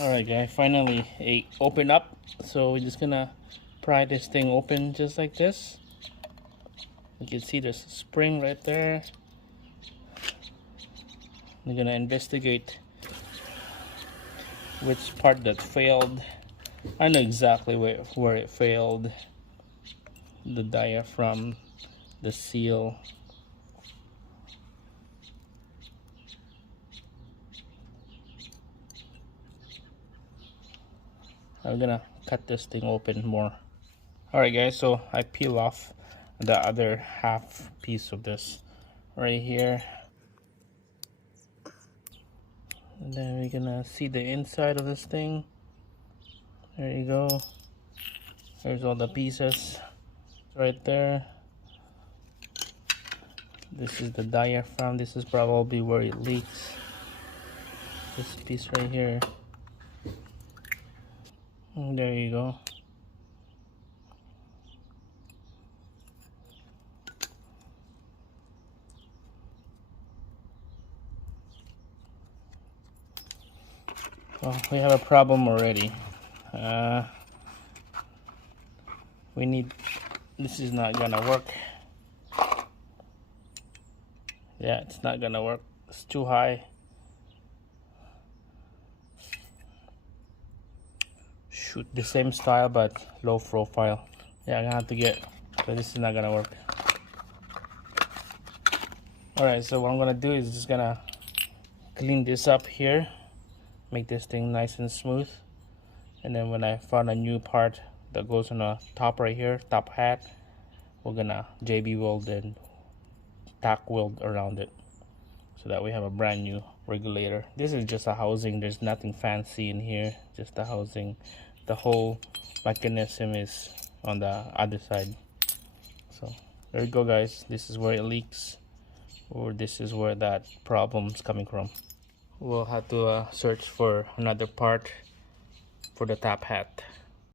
Alright guys, finally it opened up. So we're just gonna pry this thing open just like this. You can see there's a spring right there. We're gonna investigate which part that failed. I know exactly where it failed. The diaphragm, the seal. I'm gonna cut this thing open more. Alright guys, so I peel off the other half piece of this right here. And then we're gonna see the inside of this thing. There you go. There's all the pieces right there. This is the diaphragm. This is probably where it leaks. This piece right here. And there you go. Well, we have a problem already. This is not gonna work. Yeah, it's not gonna work. It's too high. Shoot the same style but low profile. Yeah, I'm gonna have to get, but this is not gonna work. Alright, so what I'm gonna do is just gonna clean this up here, make this thing nice and smooth, and then when I found a new part that goes on the top right here, top hat, we're gonna JB weld and tack weld around it so that we have a brand new regulator. This is just a housing, there's nothing fancy in here, just the housing. The whole mechanism is on the other side. So there you go guys, this is where it leaks, or this is where that problem's coming from. We'll have to search for another part for the top hat.